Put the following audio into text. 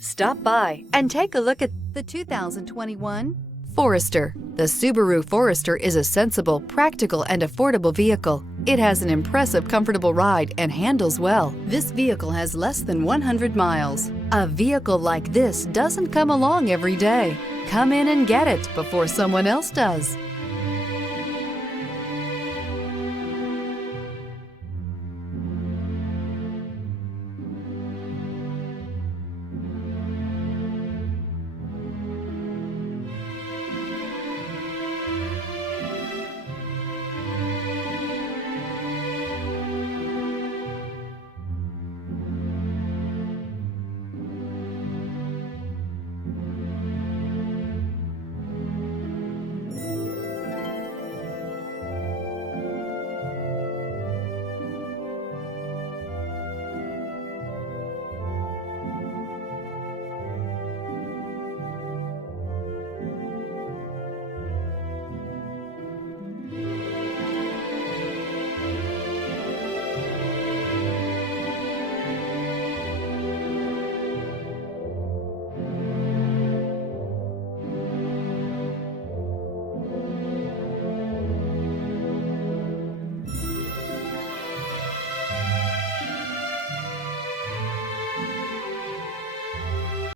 Stop by and take a look at the 2021 Forester. The Subaru Forester is a sensible, practical, and affordable vehicle. It has an impressive, comfortable ride and handles well. This vehicle has less than 100 miles. A vehicle like this doesn't come along every day. Come in and get it before someone else does.